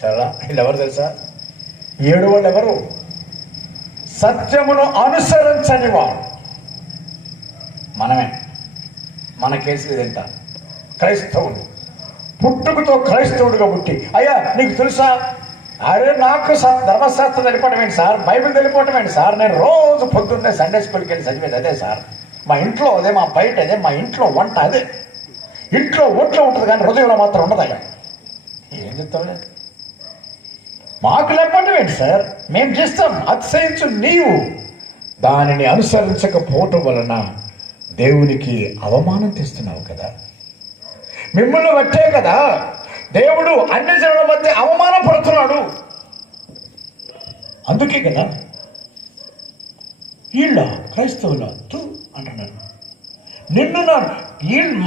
చాలా వీళ్ళెవరు తెలుసా? 7 వాళ్ళు ఎవరు? సత్యమును అనుసరించని వాడు మనమే. మన కేసు ఇదంట. క్రైస్తవుడు పుట్టుకతో క్రైస్తవుడిగా పుట్టి, అయ్యా నీకు తెలుసా, అరే నాకు ధర్మశాస్త్రం వెళ్ళిపోవటం ఏంటి సార్, బైబిల్ వెళ్ళిపోవటం ఏంటి సార్, నేను రోజు పొద్దున్నే సండే స్కూల్కి వెళ్ళి చదివేది అదే సార్, మా ఇంట్లో అదే, మా బయట అదే, మా ఇంట్లో వంట అదే, ఇంట్లో ఒంట్లో ఉంటుంది కానీ హృదయంలో మాత్రం ఉండదు. అయ్యా ఏం చెప్తావులే, మాకు లేకపోవటం ఏంటి సార్, మేము చేస్తాం. అతిశయించు నీవు దానిని అనుసరించకపోవటం వలన దేవునికి అవమానం తెస్తున్నావు కదా. మిమ్మల్ని బట్టే కదా దేవుడు అన్ని జనుల మధ్య అవమానం పడుతున్నాడు. అందుకే కదా వీళ్ళ క్రైస్తవుల తూ అంటున్నారు. నిన్ను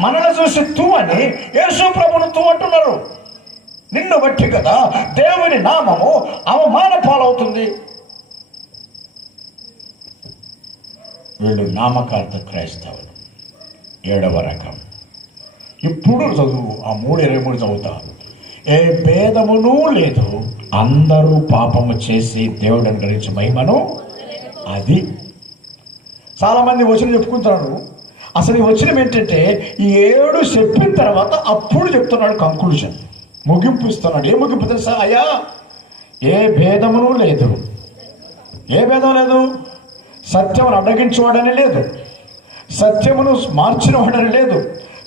మనల్ని చూసి తూ అని యేసు ప్రభువును తూ అంటున్నారు. నిన్ను బట్టి కదా దేవుని నామము అవమాన పాలవుతుంది. వీళ్ళు నామకార్థ క్రైస్తవులు. 7వ రకం. ఇప్పుడు చదువు, ఆ 3:23 చదువుతా. ఏ భేదమును లేదు, అందరూ పాపము చేసి దేవుడిని గురించి మహిమను. అది చాలా మంది వచనం చెప్పుకుంటున్నారు. అసలు ఈ వచనం ఏంటంటే ఈ 7 చెప్పిన తర్వాత అప్పుడు చెప్తున్నాడు కంక్లూజన్, ముగింపు ఇస్తున్నాడు. ఏ ముగింపు తెలుసా? అయ్యా ఏ భేదమును లేదు. ఏ భేదం లేదు? సత్యమును అడ్డగించేవాడని లేదు, సత్యమును మార్చినవాడని లేదు,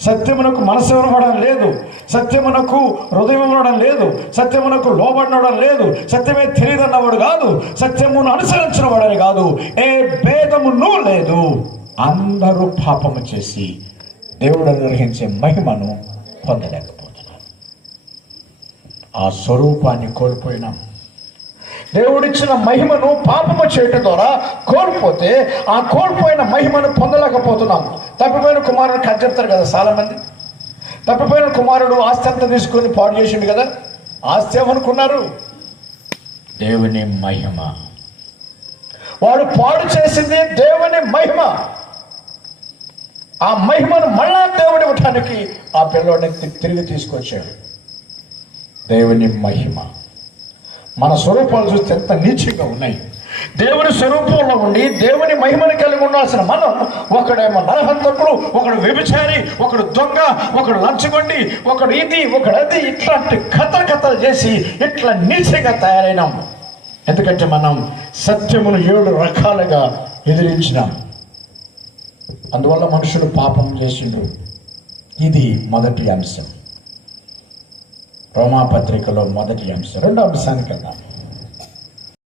సత్యమునకు మనసు ఇవ్వడం లేదు, సత్యమునకు హృదయం ఇవ్వడం లేదు, సత్యమునకు లోబడినవాడు లేదు, సత్యమే తెలియదన్నవాడు కాదు, సత్యమును అనుసరించిన వాడని కాదు. ఏ భేదమును లేదు, అందరూ పాపము చేసి దేవుడు అనుగ్రహించే మహిమను పొందలేకపోతున్నారు. ఆ స్వరూపాన్ని కోల్పోయినాం. దేవుడిచ్చిన మహిమను పాపము చేయటం ద్వారా కోల్పోతే ఆ కోల్పోయిన మహిమను పొందలేకపోతున్నాం. తప్పిపోయిన కుమారుడు కథ చెప్తారు కదా చాలా మంది. తప్పిపోయిన కుమారుడు ఆస్తి అంతా తీసుకొని పాడు చేసిండు కదా. ఆస్తి ఏమనుకున్నారు? దేవుని మహిమ. వాడు పాడు చేసింది దేవుని మహిమ. ఆ మహిమను మళ్ళా దేవుడు ఇవ్వటానికి ఆ పిల్లోడిని తిరిగి తీసుకొచ్చాడు. దేవుని మహిమ. మన స్వరూపాలు చూస్తే ఎంత నీచంగా ఉన్నాయి. దేవుని స్వరూపంలో ఉండి దేవుని మహిమని కలిగి ఉండాల్సిన మనం, ఒకడేమో నరహంతకుడు, ఒకడు వ్యభిచారి, ఒకడు దొంగ, ఒకడు లంచగొండి, ఒకడు ఇది, ఒకడు అది, ఇట్లాంటి కథలు చేసి ఇట్లా నీచంగా తయారైనాం. ఎందుకంటే మనం సత్యమును 7 రకాలుగా ఎదిరించినాం. అందువల్ల మనుషులు పాపం చేసిండు. ఇది మొదటి అంశం. రోమాపత్రికలో మొదటి అంశం. 2వ అంశానికి వెళ్దాం.